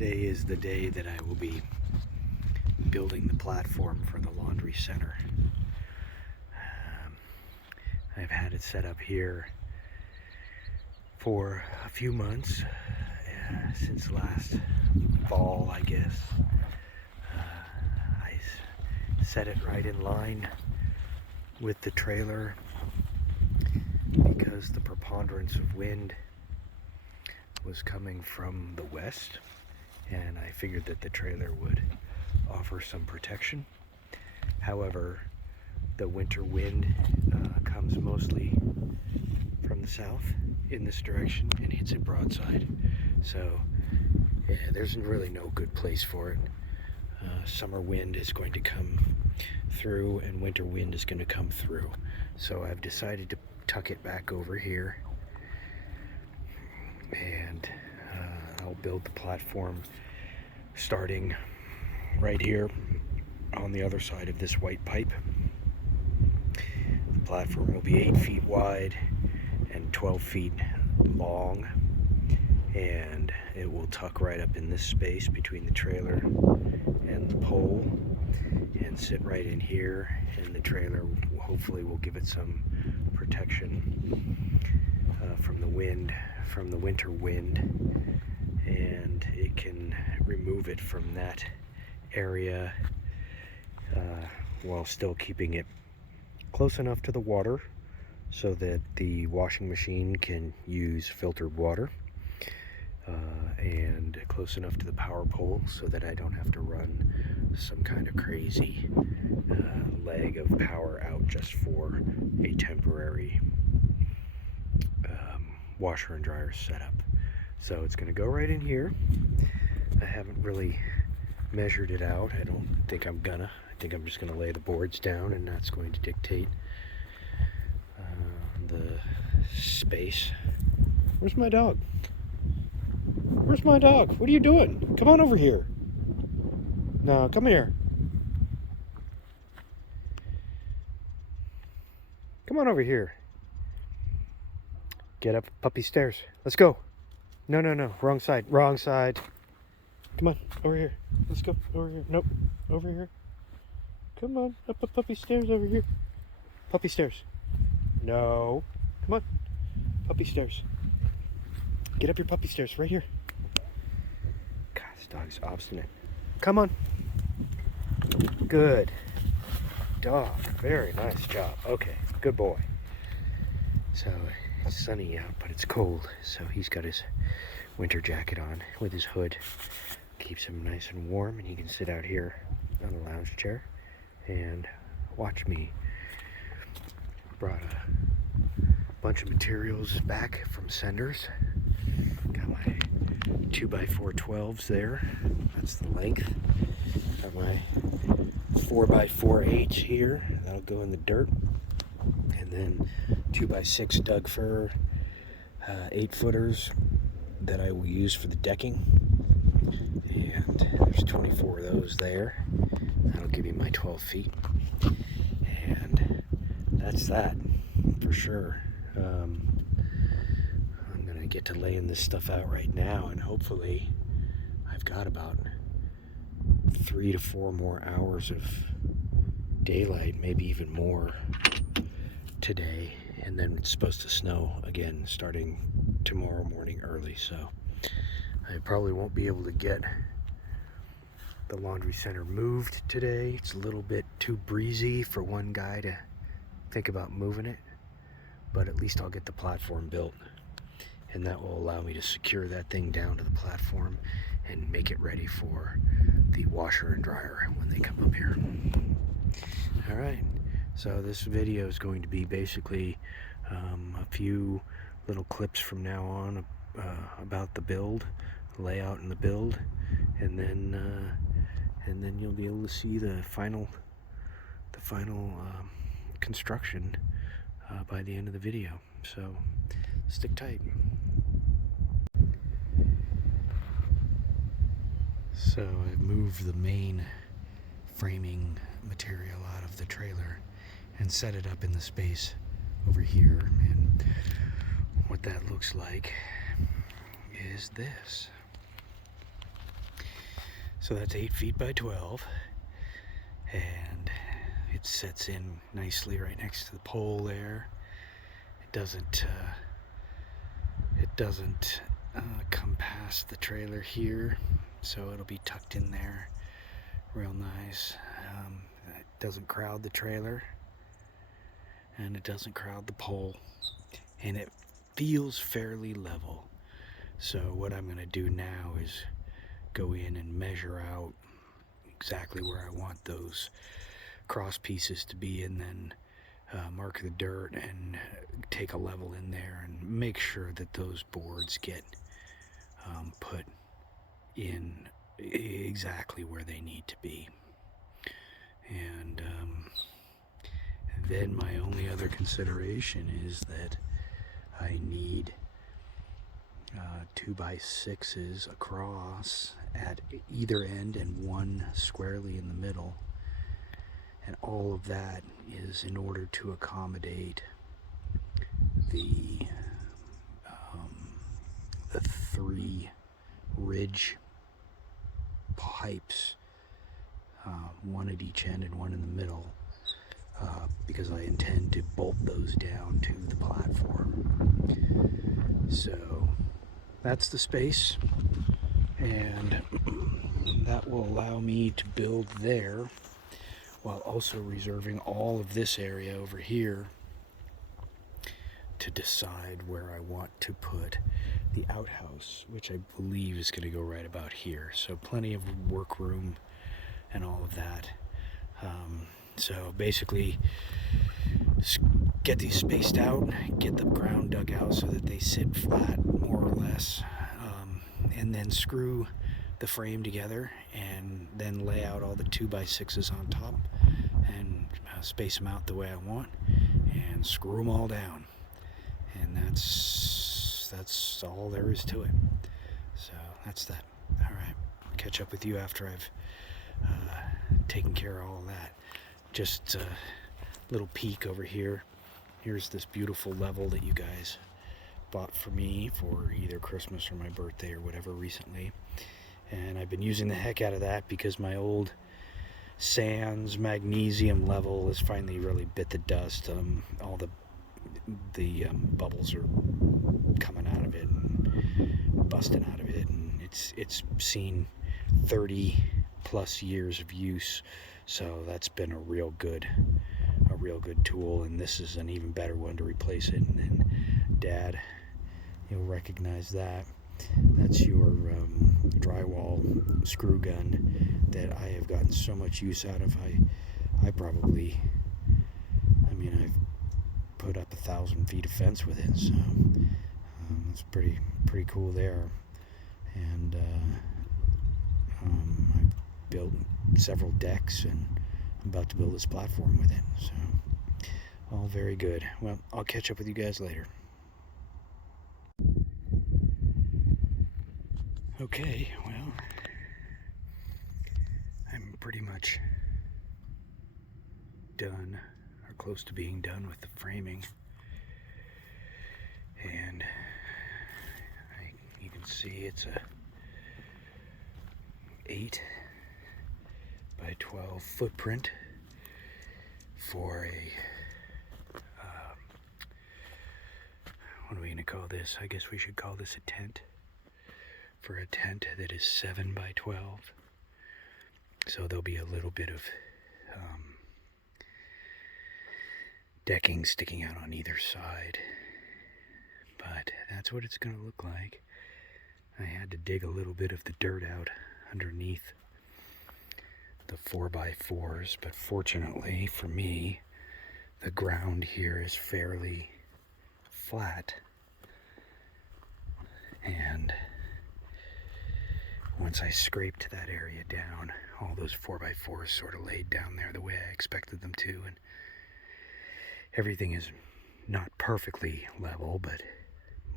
Today is the day that I will be building the platform for the laundry center. I've had it set up here for a few months, since last fall, I guess. I set it right in line with the trailer because the preponderance of wind was coming from the west, and I figured that the trailer would offer some protection. However, the winter wind comes mostly from the south in this direction and hits it broadside. So yeah, there's really no good place for it. Summer wind is going to come through and winter wind is going to come through. So I've decided to tuck it back over here, and I'll build the platform starting right here on the other side of this white pipe. The platform will be 8 feet wide and 12 feet long, and it will tuck right up in this space between the trailer and the pole and sit right in here, and the trailer hopefully will give it some protection from the wind, from the winter wind, and it can remove it from that area while still keeping it close enough to the water so that the washing machine can use filtered water, and close enough to the power pole so that I don't have to run some kind of crazy leg of power out just for a temporary washer and dryer setup. So it's going to go right in here. I haven't really measured it out. I don't think I'm gonna. I think I'm just going to lay the boards down, and that's going to dictate the space. Where's my dog? Where's my dog? What are you doing? Come on over here. No, come here. Come on over here. Get up puppy stairs. Let's go. No, no, no. Wrong side. Wrong side. Come on. Over here. Let's go. Over here. Nope. Over here. Come on. Up puppy stairs over here. Puppy stairs. No. Come on. Puppy stairs. Get up your puppy stairs right here. God, this dog's obstinate. Come on. Good dog. Very nice job. Okay. Good boy. So it's sunny out, but it's cold. So he's got his winter jacket on with his hood. Keeps him nice and warm, and he can sit out here on the lounge chair and watch me. Brought a bunch of materials back from Senders. Got my 2x4 12s there. That's the length. Got my 4x4 8s here. That'll go in the dirt. And then 2x6 Doug fir 8-footers that I will use for the decking. And there's 24 of those there. That'll give you my 12 feet. And that's that for sure. I'm gonna get to laying this stuff out right now, and hopefully I've got about 3 to 4 more hours of daylight, maybe even more today, and then it's supposed to snow again starting tomorrow morning early. So I probably won't be able to get the laundry center moved today. It's a little bit too breezy for one guy to think about moving it, but at least I'll get the platform built, and that will allow me to secure that thing down to the platform and make it ready for the washer and dryer when they come up here. All right, so this video is going to be basically a few little clips from now on about the build, layout and the build, and then you'll be able to see the final construction by the end of the video. So stick tight. So I've moved the main framing material out of the trailer and set it up in the space over here, and what that looks like is this. So that's 8 feet by 12, and it sets in nicely right next to the pole there. It doesn't come past the trailer here, so it'll be tucked in there real nice. It doesn't crowd the trailer, and it doesn't crowd the pole, and it feels fairly level. So what I'm going to do now is go in and measure out exactly where I want those cross pieces to be, and then mark the dirt and take a level in there and make sure that those boards get put in exactly where they need to be. And then my only other consideration is that I need 2x6s across at either end and one squarely in the middle. And all of that is in order to accommodate the 3 ridge pipes, one at each end and one in the middle, because I intend to bolt those down to the platform. So that's the space, and that will allow me to build there while also reserving all of this area over here to decide where I want to put the outhouse, which I believe is going to go right about here. So plenty of work room and all of that. So basically, get these spaced out, get the ground dug out so that they sit flat, more or less, and then screw the frame together, and then lay out all the 2x6s on top, and space them out the way I want, and screw them all down. And that's all there is to it. So that's that. All right, I'll catch up with you after I've taken care of all that. Just a little peek over here. Here's this beautiful level that you guys bought for me for either Christmas or my birthday or whatever recently, and I've been using the heck out of that because my old Sans magnesium level has finally really bit the dust. All the bubbles are coming out of it and busting out of it, and it's seen 30 plus years of use, so that's been a real good tool, and this is an even better one to replace it. And then Dad, you'll recognize that. That's your drywall screw gun that I have gotten so much use out of. I've put up 1,000 feet of fence with it, so it's pretty cool there. And I've built several decks, and I'm about to build this platform with it, so all very good. Well, I'll catch up with you guys later. Okay, well, I'm pretty much done, or close to being done, with the framing, and you can see it's a 8 by 12 footprint for a what are we going to call this? I guess we should call this a tent. For a tent that is 7 by 12. So there'll be a little bit of decking sticking out on either side. But that's what it's going to look like. I had to dig a little bit of the dirt out underneath the 4x4s, but fortunately for me, the ground here is fairly flat. And once I scraped that area down, all those 4x4s sort of laid down there the way I expected them to, and everything is not perfectly level, but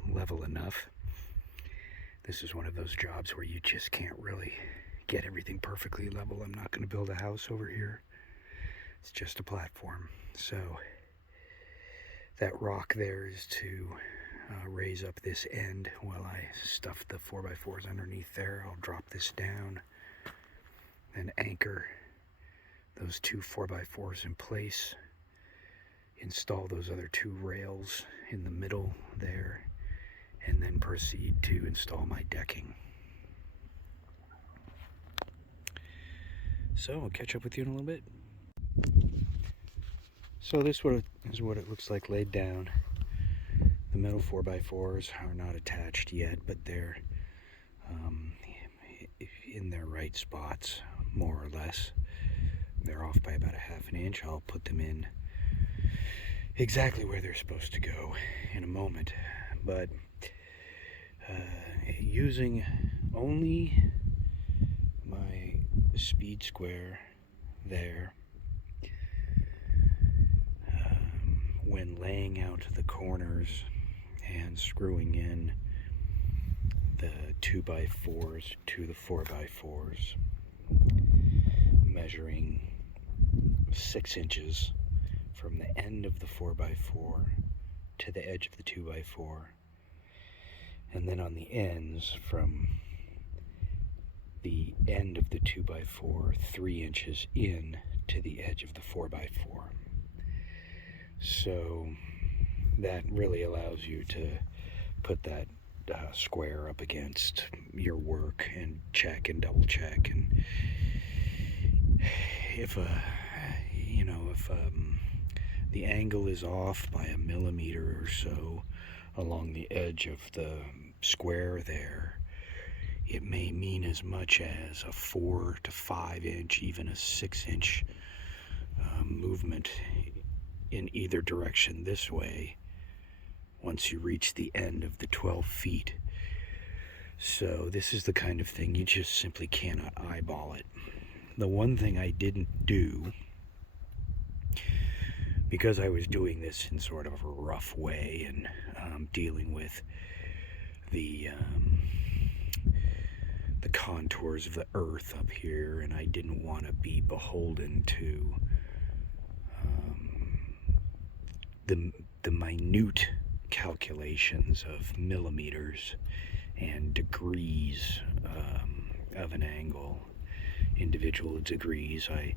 level enough. This is one of those jobs where you just can't really get everything perfectly level. I'm not going to build a house over here. It's just a platform. So that rock there is to raise up this end while I stuff the 4x4s underneath there. I'll drop this down and anchor those two 4x4s in place. Install those other two rails in the middle there, and then proceed to install my decking. So I'll catch up with you in a little bit. So this is what it looks like laid down. The middle 4x4s are not attached yet, but they're in their right spots, more or less. They're off by about a half an inch. I'll put them in exactly where they're supposed to go in a moment. But using only my speed square there, when laying out the corners and screwing in the 2x4s to the 4x4s, measuring 6 inches from the end of the 4x4 to the edge of the 2x4, and then on the ends from the end of the 2x4 3 inches in to the edge of the 4x4. So that really allows you to put that square up against your work and check and double check. And if the angle is off by a millimeter or so along the edge of the square there, it may mean as much as a 4 to 5 inch, even a 6 inch movement in either direction this way once you reach the end of the 12 feet. So this is the kind of thing you just simply cannot eyeball it. The one thing I didn't do, because I was doing this in sort of a rough way and dealing with the contours of the earth up here, and I didn't want to be beholden to the minute calculations of millimeters and degrees of an angle, individual degrees. I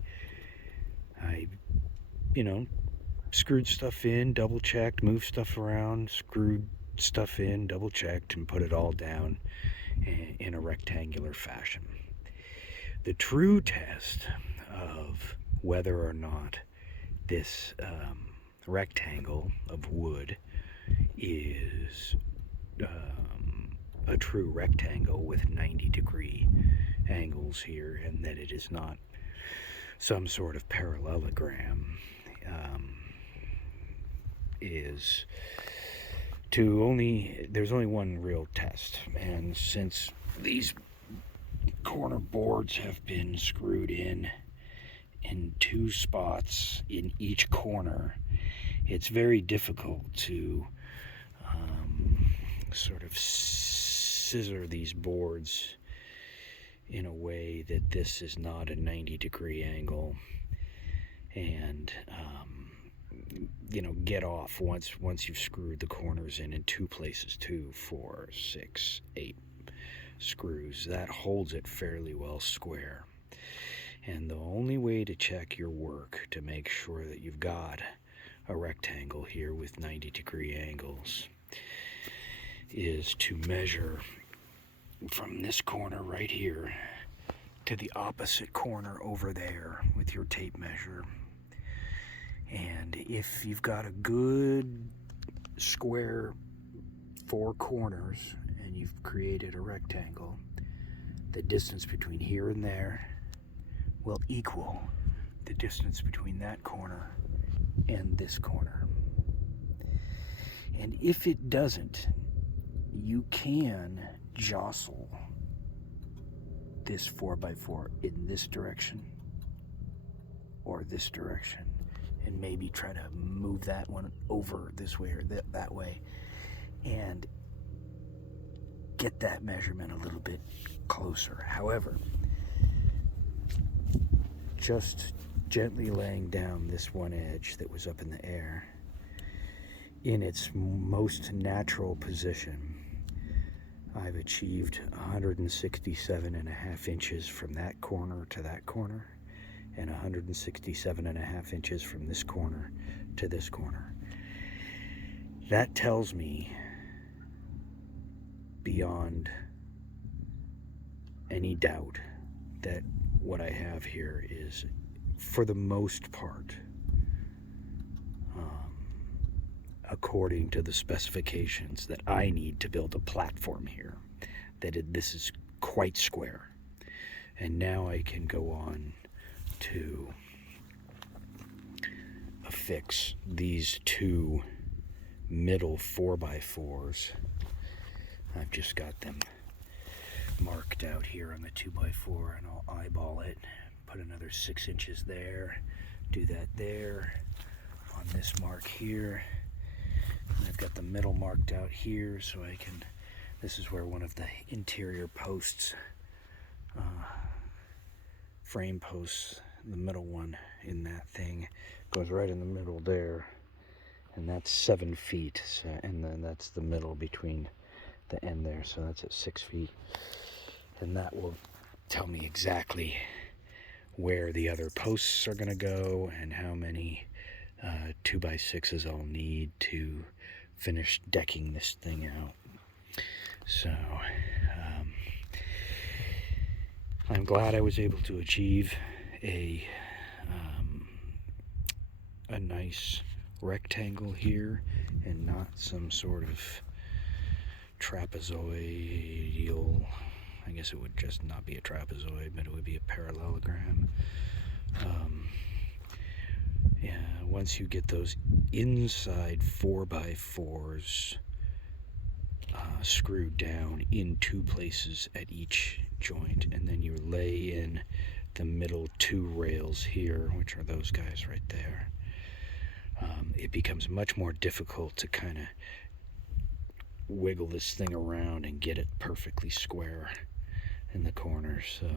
screwed stuff in, double checked, moved stuff around, screwed stuff in, double checked, and put it all down in a rectangular fashion. The true test of whether or not this rectangle of wood is a true rectangle with 90-degree angles here, and that it is not some sort of parallelogram, is there's only one real test. And since these corner boards have been screwed in 2 spots in each corner, it's very difficult to sort of scissor these boards in a way that this is not a 90-degree angle, and get off once you've screwed the corners in 2 places, 2, 4, 6, 8 screws. That holds it fairly well square. And the only way to check your work to make sure that you've got a rectangle here with 90-degree angles is to measure from this corner right here to the opposite corner over there with your tape measure. And if you've got a good square 4 corners and you've created a rectangle, the distance between here and there will equal the distance between that corner and this corner. And if it doesn't, you can jostle this 4x4 in this direction or this direction, and maybe try to move that one over this way or that way, and get that measurement a little bit closer. However, just gently laying down this one edge that was up in the air in its most natural position, I've achieved 167.5 inches from that corner to that corner, and 167.5 inches from this corner to this corner. That tells me, beyond any doubt, that what I have here is, for the most part, according to the specifications that I need to build a platform here, that this is quite square. And now I can go on to affix these two middle 4x4s. I've just got them marked out here on the 2x4, and I'll eyeball it, put another 6 inches there, do that there, on this mark here. And I've got the middle marked out here, so I can, this is where one of the interior posts, frame posts, the middle one in that thing goes right in the middle there, and that's 7 feet, so, and then that's the middle between the end there, so that's at 6 feet, and that will tell me exactly where the other posts are going to go and how many 2x6s I'll need to finish decking this thing out. So I'm glad I was able to achieve a nice rectangle here and not some sort of trapezoidal. I guess it would just not be a trapezoid, but it would be a parallelogram. Yeah, once you get those inside 4x4s screwed down in 2 places at each joint, and then you lay in the middle 2 rails here, which are those guys right there, it becomes much more difficult to kind of wiggle this thing around and get it perfectly square in the corners. So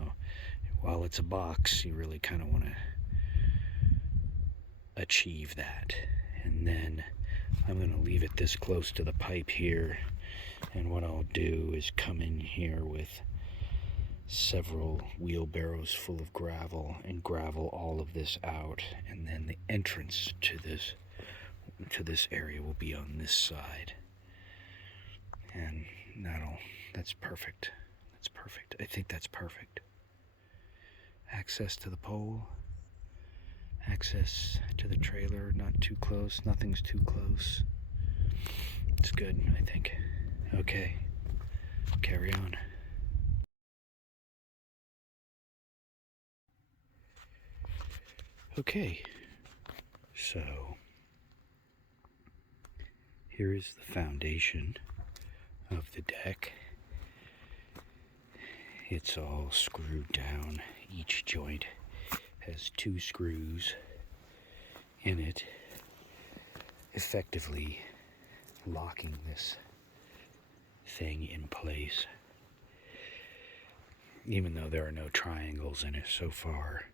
while it's a box, you really kind of want to achieve that. And then I'm going to leave it this close to the pipe here, and what I'll do is come in here with several wheelbarrows full of gravel and gravel all of this out, and then the entrance to this area will be on this side, and that's perfect. That's perfect. I think that's perfect. Access to the pole, access to the trailer, not too close, nothing's too close. It's good, I think. Okay, carry on. Okay, so here is the foundation of the deck. It's all screwed down. Each joint has 2 screws in it, effectively locking this thing in place. Even though there are no triangles in it so far,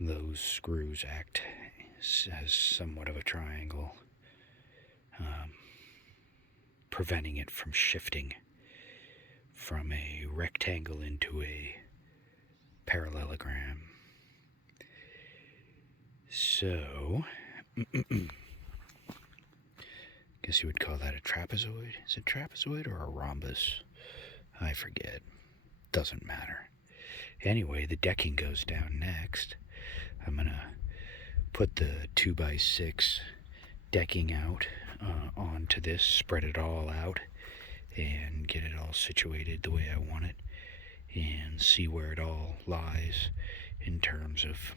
those screws act as somewhat of a triangle, preventing it from shifting from a rectangle into a parallelogram. So, guess you would call that a trapezoid. Is it trapezoid or a rhombus? I forget. Doesn't matter. Anyway, the decking goes down next. I'm gonna put the 2x6 decking out onto this, spread it all out, and get it all situated the way I want it, and see where it all lies in terms of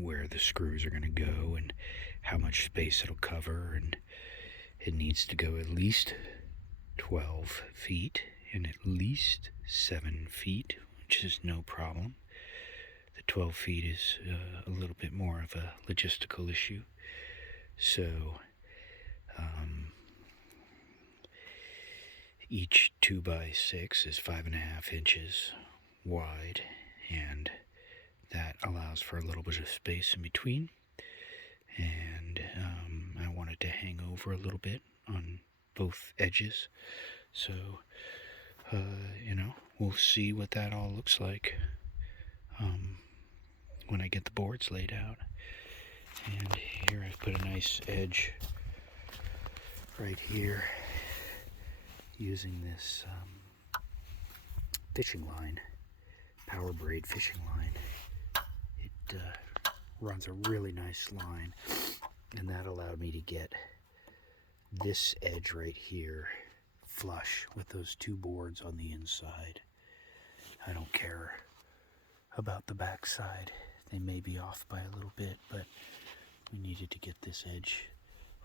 where the screws are going to go and how much space it'll cover. And it needs to go at least 12 feet and at least 7 feet, which is no problem. The 12 feet is a little bit more of a logistical issue. So each 2x6 is 5.5 inches wide, and that allows for a little bit of space in between. And I want to it to hang over a little bit on both edges. So, we'll see what that all looks like when I get the boards laid out. And here I've put a nice edge right here using this fishing line, Power Braid fishing line. It runs a really nice line, and that allowed me to get this edge right here flush with those two boards on the inside. I don't care about the back side. They may be off by a little bit, but we needed to get this edge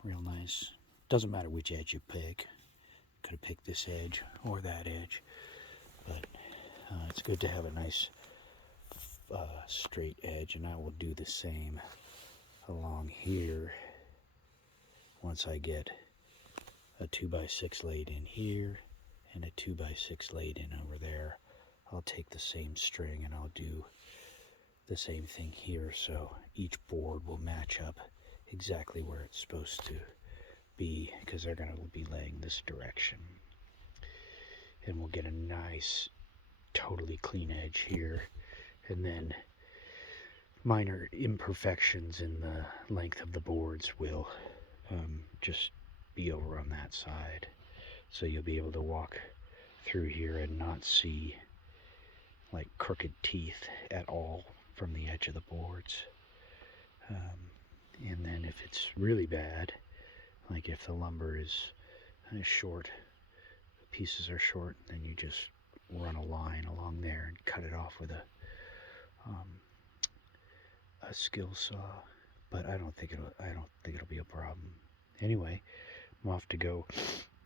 real nice. Doesn't matter which edge you pick. Could have picked this edge or that edge, but it's good to have a nice straight edge, and I will do the same along here. Once I get a 2x6 laid in here and a 2x6 laid in over there, I'll take the same string and I'll do the same thing here, so each board will match up exactly where it's supposed to be, because they're going to be laying this direction. And we'll get a nice, totally clean edge here, and then minor imperfections in the length of the boards will just be over on that side. So you'll be able to walk through here and not see like crooked teeth at all from the edge of the boards. And then if it's really bad, like if the lumber is short, the pieces are short, then you just run a line along there and cut it off with a skill saw. But I don't think it'll be a problem. Anyway, I'm off to go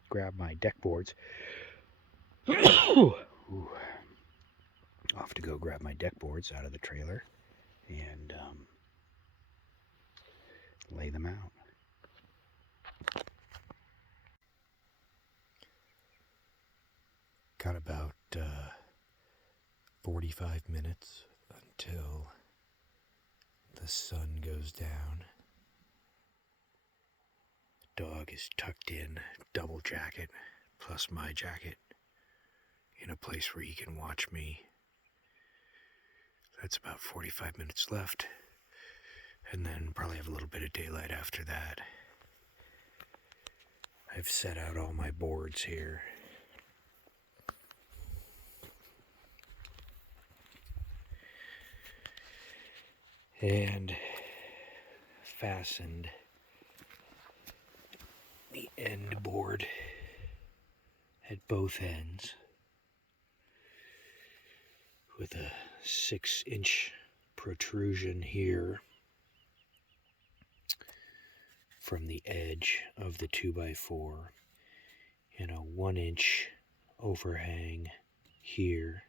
grab my deck boards. Ooh. Off to go grab my deck boards out of the trailer and lay them out. Got about 45 minutes until the sun goes down. Dog is tucked in, double jacket, plus my jacket, in a place where he can watch me. That's about 45 minutes left, and then probably have a little bit of daylight after that. I've set out all my boards here. And fastened the end board at both ends with a 6-inch protrusion here from the edge of the 2x4 and a 1-inch overhang here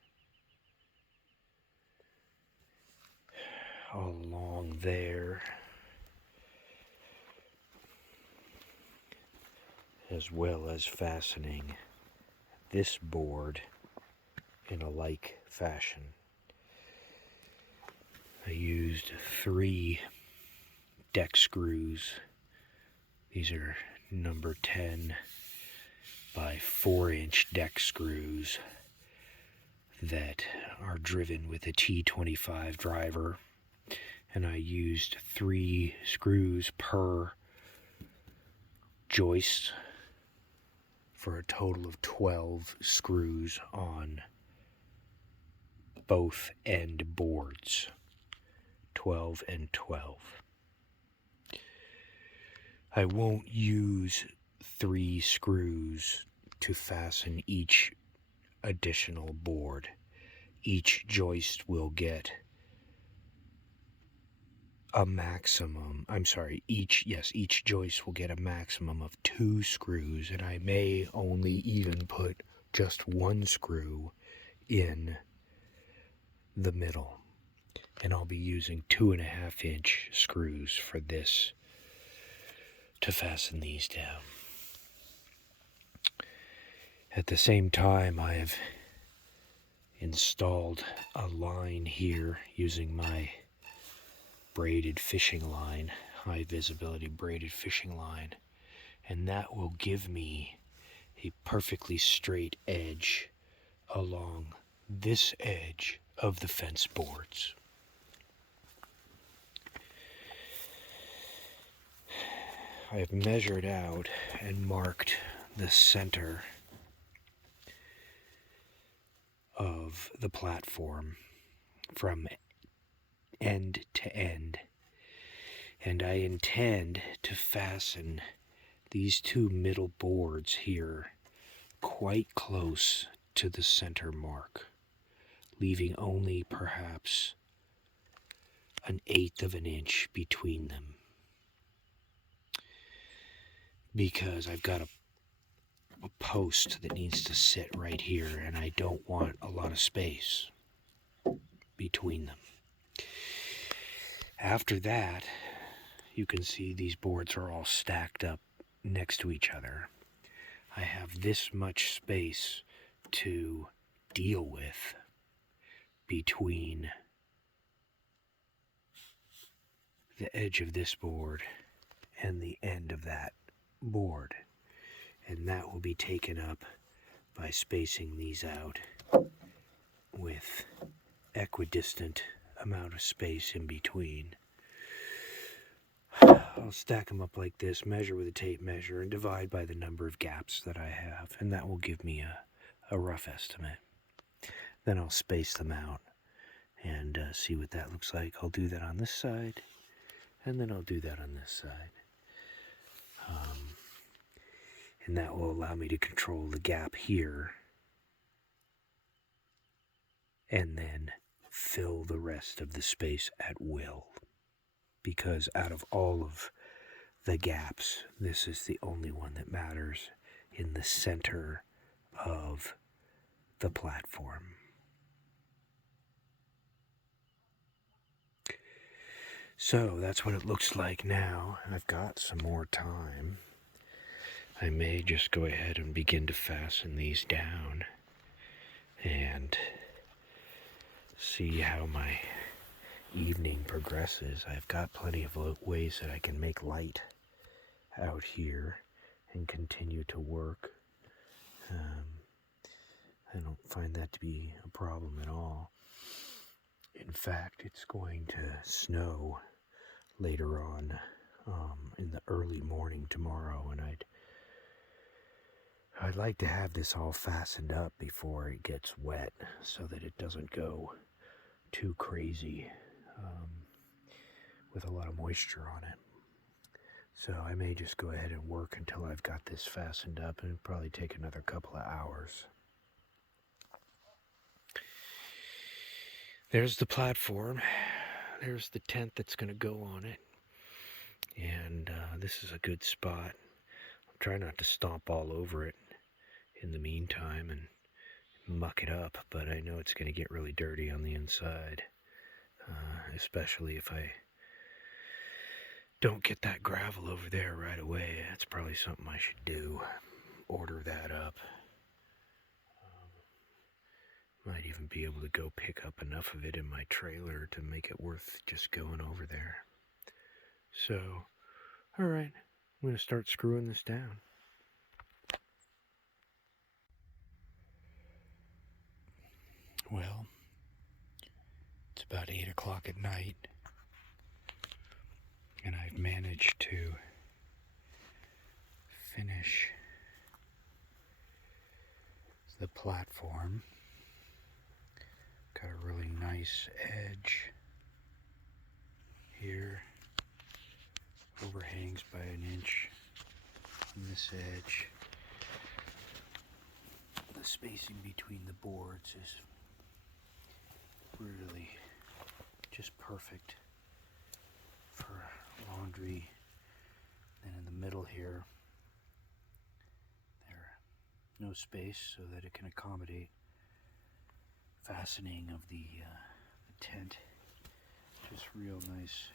all along there, as well as fastening this board in a like fashion. I used 3 deck screws. These are number 10 by 4-inch deck screws that are driven with a T25 driver. And I used 3 screws per joist for a total of 12 screws on both end boards. 12 and 12. I won't use 3 screws to fasten each additional board. Each joist will get a maximum, each joist will get a maximum of 2 screws, and I may only even put just 1 screw in the middle. And I'll be using 2.5-inch screws for this to fasten these down. At the same time, I've installed a line here using my braided fishing line, high visibility braided fishing line, And that will give me a perfectly straight edge along this edge of the fence boards. I have measured out and marked the center of the platform from end to end, and I intend to fasten these two middle boards here quite close to the center mark, leaving only perhaps 1/8 of an inch between them, because I've got a post that needs to sit right here, and I don't want a lot of space between them. After that, you can see these boards are all stacked up next to each other. I have this much space to deal with between the edge of this board and the end of that board, and that will be taken up by spacing these out with equidistant amount of space in between. I'll stack them up like this, measure with a tape measure, and divide by the number of gaps that I have, and that will give me a rough estimate. Then I'll space them out and see what that looks like. I'll do that on this side, and then I'll do that on this side. And that will allow me to control the gap here, and then fill the rest of the space at will. Because out of all of the gaps, this is the only one that matters in the center of the platform. So that's what it looks like now. I've got some more time. I may just go ahead and begin to fasten these down and see how my evening progresses. I've got plenty of ways that I can make light out here and continue to work. I don't find that to be a problem at all. In fact, it's going to snow later on in the early morning tomorrow, and I'd like to have this all fastened up before it gets wet so that it doesn't go too crazy with a lot of moisture on it. So I may just go ahead and work until I've got this fastened up, and it'll probably take another couple of hours. There's the platform. There's the tent that's going to go on it. And this is a good spot. I'll try not to stomp all over it in the meantime and muck it up, but I know it's going to get really dirty on the inside, especially if I don't get that gravel over there right away. That's probably something I should do. Order that up. Might even be able to go pick up enough of it in my trailer to make it worth just going over there. So, alright, I'm going to start screwing this down. Well, it's about 8 o'clock at night, and I've managed to finish the platform. Got a really nice edge here, overhangs by 1 inch on this edge. The spacing between the boards is really just perfect for laundry. And in the middle here, no space so that it can accommodate fastening of the tent. Just real nice,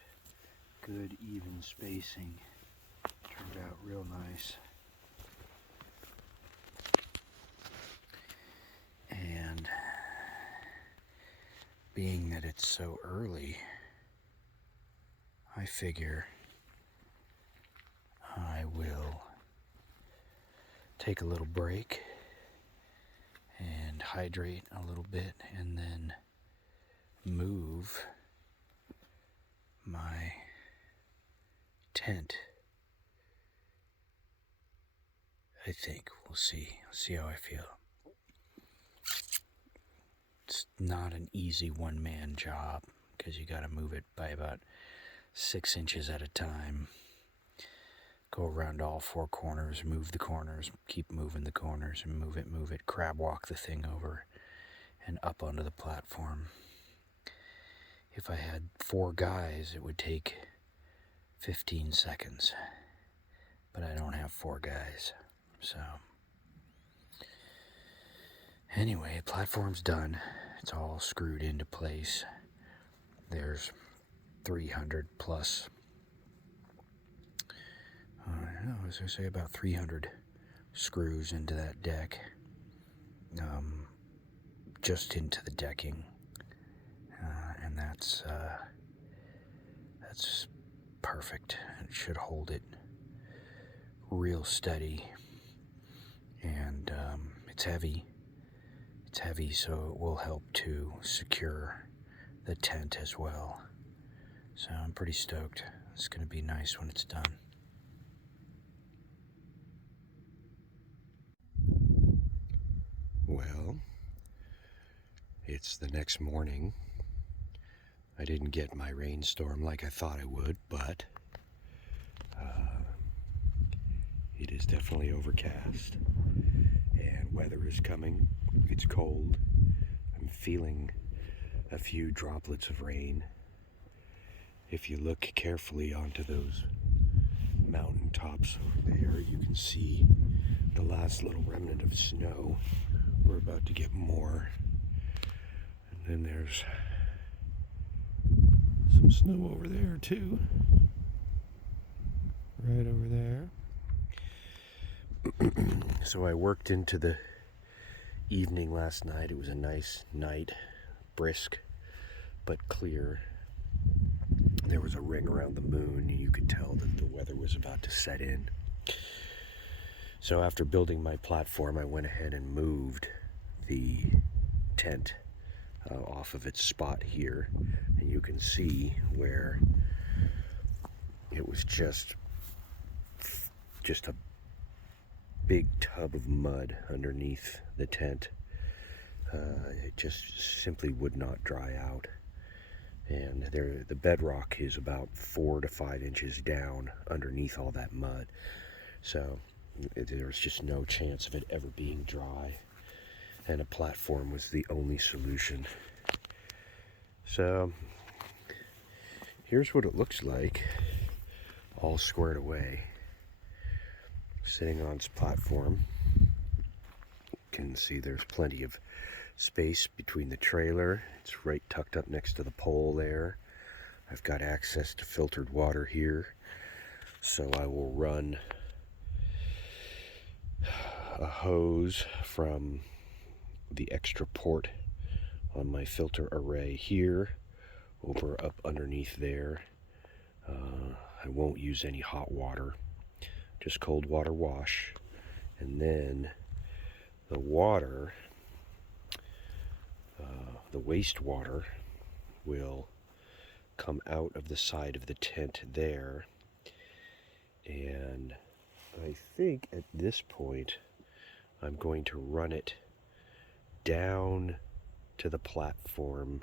good, even spacing. Turned out real nice. And being that it's so early, I figure I will take a little break and hydrate a little bit, and then move my tent. I think we'll see how I feel. It's not an easy one-man job because you got to move it by about 6 inches at a time. Go around all 4 corners, move the corners, keep moving the corners, and move it, crab walk the thing over and up onto the platform. If I had 4 guys, it would take 15 seconds, but I don't have 4 guys, so anyway, platform's done. It's all screwed into place. There's 300 plus, I was going to say about 300 screws into that deck, just into the decking, and that's perfect. It should hold it real steady, and it's heavy. It's heavy, so it will help to secure the tent as well. So I'm pretty stoked. It's going to be nice when it's done. Well, it's the next morning. I didn't get my rainstorm like I thought I would, but it is definitely overcast and weather is coming. It's cold. I'm feeling a few droplets of rain. If you look carefully onto those mountain tops over there, you can see the last little remnant of snow. We're about to get more. And then there's some snow over there too. Right over there. So I worked into the evening last night. It was a nice night, brisk but clear. There was a ring around the moon, and you could tell that the weather was about to set in. So after building my platform, I went ahead and moved the tent off of its spot here, and you can see where it was just a big tub of mud underneath the tent. It just simply would not dry out, and the bedrock is about 4 to 5 inches down underneath all that mud, so there was just no chance of it ever being dry, and a platform was the only solution. So here's what it looks like, all squared away, sitting on its platform. You can see there's plenty of space between the trailer. It's right tucked up next to the pole there. I've got access to filtered water here, so I will run a hose from the extra port on my filter array here over up underneath there. I won't use any hot water, just cold water wash, and then the water, the wastewater, will come out of the side of the tent there, and I think at this point I'm going to run it down to the platform,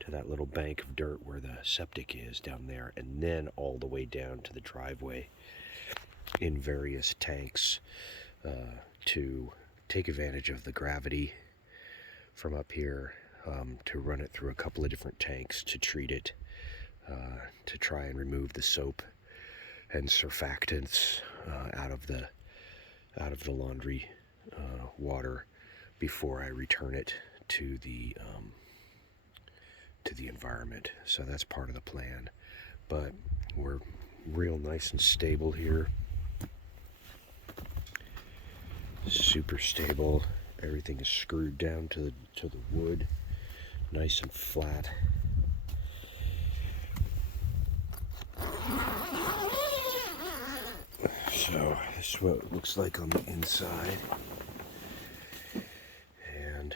to that little bank of dirt where the septic is down there, and then all the way down to the driveway in various tanks to take advantage of the gravity from up here, to run it through a couple of different tanks to treat it, to try and remove the soap and surfactants out of the laundry water before I return it to the environment. So that's part of the plan, but we're real nice and stable here. Super stable. Everything is screwed down to the wood, nice and flat. So this is what it looks like on the inside. And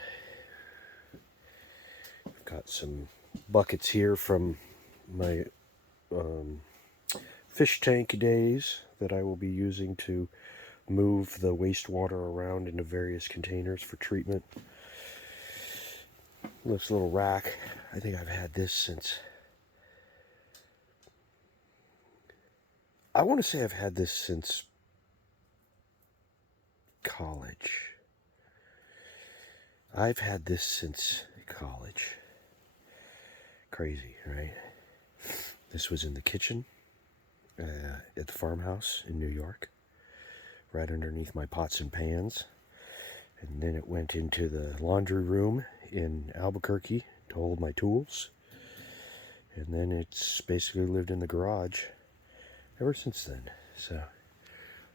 I've got some buckets here from my fish tank days that I will be using to move the wastewater around into various containers for treatment. This little rack, I think I've had this since, I want to say I've had this since college. I've had this since college. Crazy, right? This was in the kitchen at the farmhouse in New York, right underneath my pots and pans. And then it went into the laundry room in Albuquerque to hold my tools. And then it's basically lived in the garage ever since then. So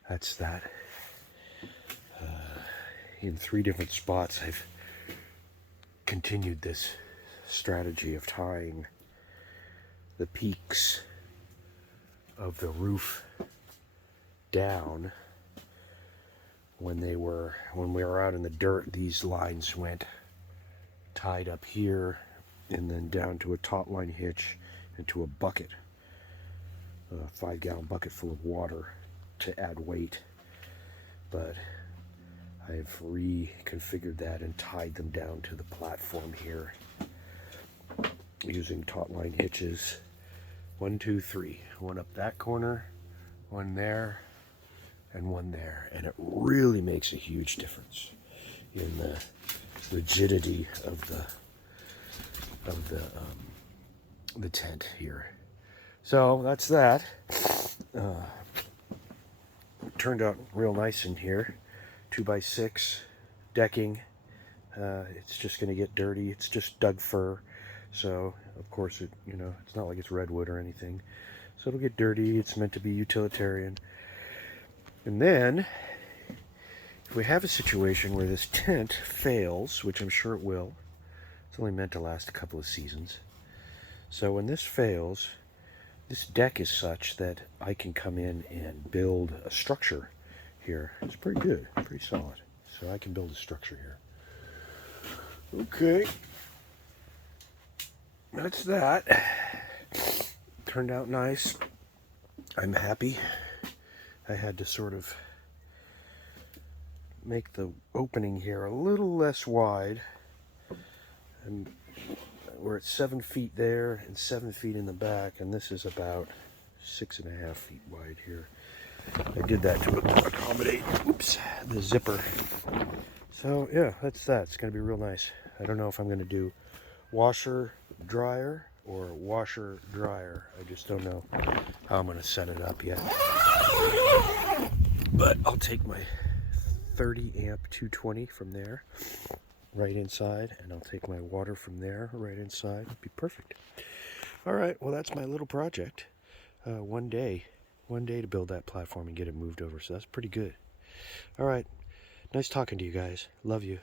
that's that. In 3 different spots, I've continued this strategy of tying the peaks of the roof down. When we were out in the dirt, these lines went tied up here and then down to a taut line hitch and to a bucket, a 5-gallon bucket full of water to add weight. But I've reconfigured that and tied them down to the platform here using taut line hitches. 1, 2, 3. One up that corner, one there, and one there. And it really makes a huge difference in the rigidity of the tent here. So that's that. Turned out real nice in here. 2x6 decking. It's just going to get dirty. It's just Doug fir, so of course it's not like it's redwood or anything. So it'll get dirty. It's meant to be utilitarian. And then, if we have a situation where this tent fails, which I'm sure it will, it's only meant to last a couple of seasons. So when this fails, this deck is such that I can come in and build a structure here. It's pretty good, pretty solid. So I can build a structure here. Okay. That's that. Turned out nice. I'm happy. I had to sort of make the opening here a little less wide. And we're at 7 feet there and 7 feet in the back, and this is about 6.5 feet wide here. I did that to accommodate, the zipper. So yeah, that's that. It's gonna be real nice. I don't know if I'm gonna do washer dryer or washer dryer. I just don't know how I'm gonna set it up yet. But I'll take my 30 amp 220 from there right inside, and I'll take my water from there right inside. It'll be perfect. All right, well, that's my little project. One day to build that platform and get it moved over. So that's pretty good. All right, nice talking to you guys. Love you.